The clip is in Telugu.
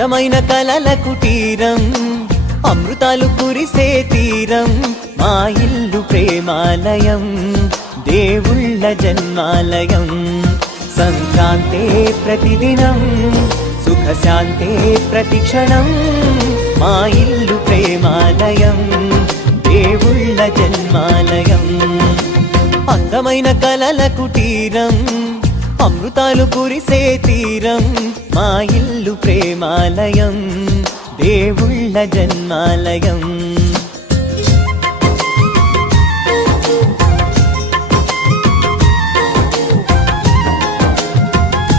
అందమైన కలల కుటీరం, అమృతాలు కురిసే తీరం, మా ఇల్లు ప్రేమాలయం, దేవుళ్ళ జన్మాలయం. సంక్రాంతే ప్రతిదినం, సుఖశాంతే ప్రతిక్షణం, మా ఇల్లు ప్రేమాలయం, దేవుళ్ళ జన్మాలయం. అందమైన కలల కుటీరం, అమృతాలు కురిసే తీరం, మా ఇల్లు ప్రేమాలయం, దేవుళ్ళ జన్మాలయం.